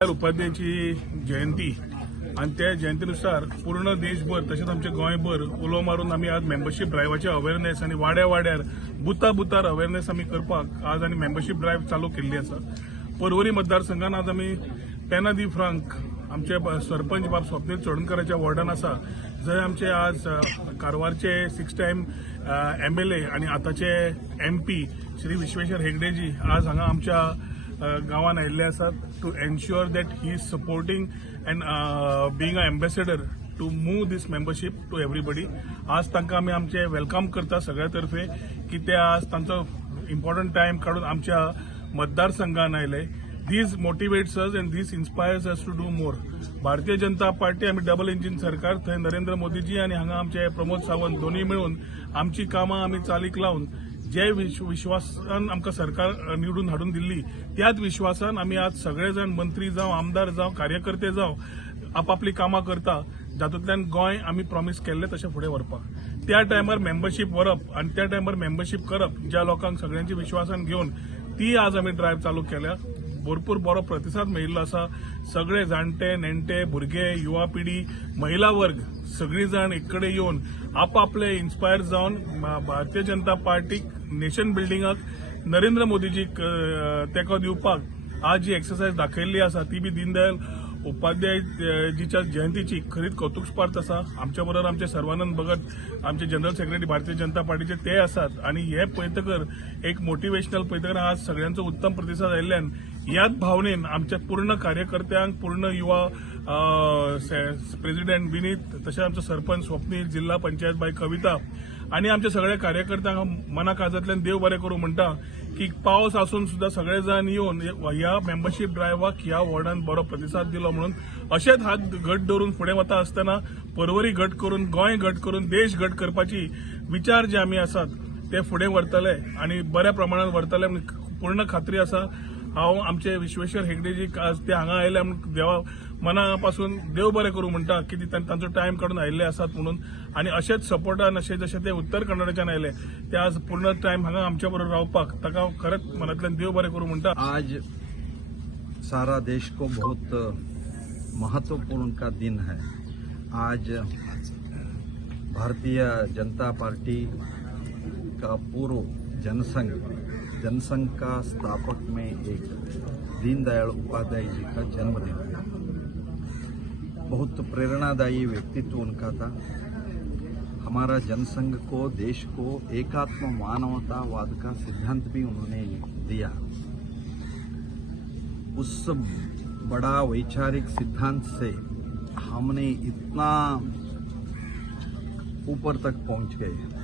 उपाध्यायची जयंती आणि त्या जयंतीनुसार पूर्ण देशभर तसेच आमच्या गोंयभर उलो मारून आम्ही आज मेंबरशीप ड्रायव्हाचे अवेअरनेस आणि वाड्यार बुतार अवेअरनेस आम्ही करपाक आज आणि मेंबरशीप ड्रायव्ह चालू केल्ली आसा। पर्वरी मतदारसंघात आज आम्ही पेना दी फ्रांक आमचे सरपंच बाब स्वप्नील चोडणकराच्या वॉर्डान आसा, जंय आमचे आज कारवारचे 6 टाइम MLA आणि आताचे MP श्री विश्वेश्वर हेगडेजी आज हांगा आमच्या गांवान आयिल्ले आसात to ensure that he is supporting and being a ambassador to move these membership to everybody. आज तांकां आमी आमचे वेलकम करता सगळ्या तर्फे की ते आज तांचो इम्पॉर्टंट टाइम काढून आमच्या मतदारसंघान आयले। These motivates us and these inspires us to do more. Bharatiya Janata party आमी डबल इंजिन सरकार थंय नरेंद्र मोदीजी आणि हांगा आमचे प्रमोद सावंत दोन्ही मिळून आमची कामां आमी चालीक लावन जे विश्वासान आमकां सरकार निवडून हाडून दिल्ली त्याच विश्वासान आमी आज सगळे जण मंत्री जावं आमदार जावं कार्यकर्ते जावं आपापली कामां करता, जातूंतल्यान गोंय आमी प्रॉमिस केल्ले तशें फुडें व्हरपाक। त्या टायमार मेंबरशीप व्हरप आणि त्या टायमार मेंबरशीप करप ज्या लोकांक सगळ्यांची विश्वासान घेवन ती आज आमी ड्रायव्ह चालू केल्या। भरपूर बरो प्रतिसाद मेळिल्लो आसा। सगळे जाणटे नेणटे भुरगे युवा पिढी महिला वर्ग सगळी जाण एक कडेन येवन आपापले इन्स्पायर जावन भारतीय जनता पार्टीक नेशन बिल्डिंगाक नरेंद्र मोदीजीक तेंको दिवपाक आज जी एक्सरसाइज दाखयल्ली आसा ती बी दीनदयाल उपाध्यायजीच्या जयंतीची खरीच कौतुकस्पार्थ आसा। आमच्या बरोबर आमचे सर्वानंद भगत आमचे जनरल सेक्रेटरी भारतीय जनता पार्टीचे ते आसात आणि हे पळयतकर एक मोटिवेशनल पळयतकर आज सगळ्यांचो उत्तम प्रतिसाद आयिल्ल्यान ह्याच भावनेन आमच्या पूर्ण कार्यकर्त्यांक पूर्ण युवा प्रेसिडेंट विनीत तशेंच आमचो सरपंच स्वप्नील जिल्हा पंचायत बाई कविता आणि आमच्या सगळ्या कार्यकर्त्यांक मना काळजांतल्यान देव बरें करूं म्हणटा की पावस आसून सुद्धा सगळे जाण येवन ह्या मेंबरशीप ड्रायव्हाक ह्या वॉर्डान बरो प्रतिसाद दिलो म्हणून अशेच हात घट धरून फुडें वता आसतना पर्वरी घट करून गोंय घट करून देश घट करपाची विचार जे आमी आसात ते फुडें व्हरतले आणि बऱ्या प्रमाणात व्हरतले पूर्ण खात्री आसा। हांव आमचे विश्वेश्वर हेगडेजीक आज ते हांगा आयले देवा मना पासून देव बरें करूं म्हणटा की तांचो टायम काढून आयिल्ले आसात म्हणून आणि अशेच सपोर्टान अशें जशें ते उत्तर कन्नडाच्यान आयले ते आज पूर्ण टायम हांगा आमच्या बरोबर रावपाक ताका खरेंच मनांतल्यान देव बरें करूं म्हणटा। आज सारा देश को बहुत महत्वपूर्ण का दिन है। आज भारतीय जनता पार्टी का पूर्व जनसंघ का स्थापक में एक दीनदयाल उपाध्याय जी का जन्मदिन है। बहुत प्रेरणादायी व्यक्तित्व उनका था। हमारा जनसंघ को देश को एकात्म मानवतावाद का सिद्धांत भी उन्होंने दिया। उस बड़ा वैचारिक सिद्धांत से हमने इतना ऊपर तक पहुंच गए।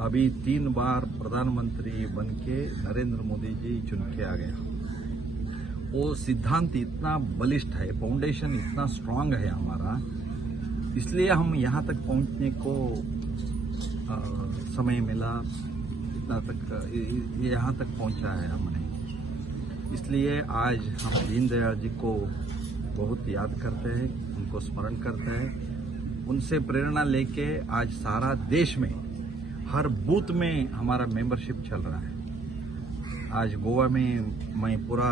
अभी 3 बार प्रधानमंत्री बनके नरेंद्र मोदी जी चुन के आ गया। वो सिद्धांत इतना बलिष्ठ है, फाउंडेशन इतना स्ट्रांग है हमारा, इसलिए हम यहाँ तक पहुँचने को समय मिला, इतना तक यहाँ तक पहुँचा है हमने। इसलिए आज हम दीनदयाल जी को बहुत याद करते हैं, उनको स्मरण करते हैं। उनसे प्रेरणा लेके आज सारा देश में हर बूथ में हमारा मेंबरशिप चल रहा है। आज गोवा में मैं पूरा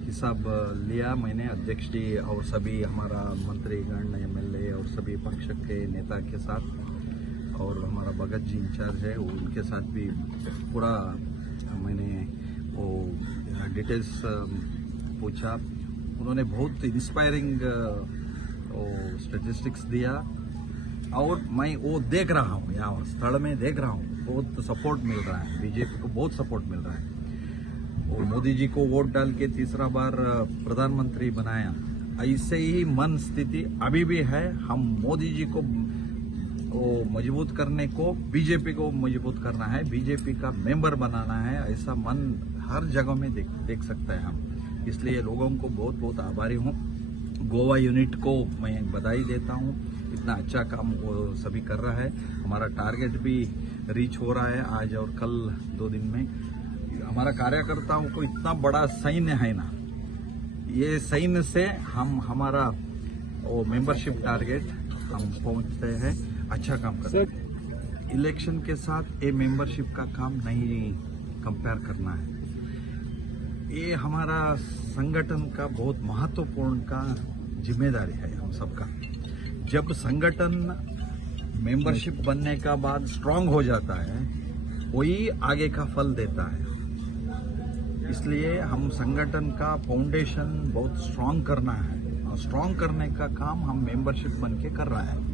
हिसाब लिया, मैंने अध्यक्ष जी और सभी हमारा मंत्रीगण MLA और सभी पक्ष के नेता के साथ और हमारा भगत जी इंचार्ज है उनके साथ भी पूरा मैंने वो डिटेल्स पूछा। उन्होंने बहुत इंस्पायरिंग स्टैटिस्टिक्स दिया और मैं वो देख रहा हूँ, यहाँ स्थल में देख रहा हूँ बहुत सपोर्ट मिल रहा है, बीजेपी को बहुत सपोर्ट मिल रहा है। और मोदी जी को वोट डाल के 3रा बार प्रधानमंत्री बनाया, ऐसे ही मन स्थिति अभी भी है। हम मोदी जी को वो मजबूत करने को, बीजेपी को मजबूत करना है, बीजेपी का मेंबर बनाना है, ऐसा मन हर जगह में देख सकते हैं हम। इसलिए लोगों को बहुत बहुत आभारी हूँ। गोवा यूनिट को मैं बधाई देता हूँ, इतना अच्छा काम वो सभी कर रहा है। हमारा टारगेट भी रीच हो रहा है आज और कल 2 दिन में। हमारा कार्यकर्ताओं को इतना बड़ा सैन्य है ना, ये सैन्य से हम हमारा वो मेंबरशिप टारगेट हम पहुंचते हैं, अच्छा काम करते हैं। इलेक्शन के साथ ये मेंबरशिप का काम नहीं कंपेयर करना है। ये हमारा संगठन का बहुत महत्वपूर्ण का जिम्मेदारी है हम सबका। जब संगठन मेंबरशिप बनने का बाद स्ट्रांग हो जाता है, वही आगे का फल देता है। इसलिए हम संगठन का फाउंडेशन बहुत स्ट्रांग करना है, और स्ट्रांग करने का काम हम मेंबरशिप बन के कर रहे हैं।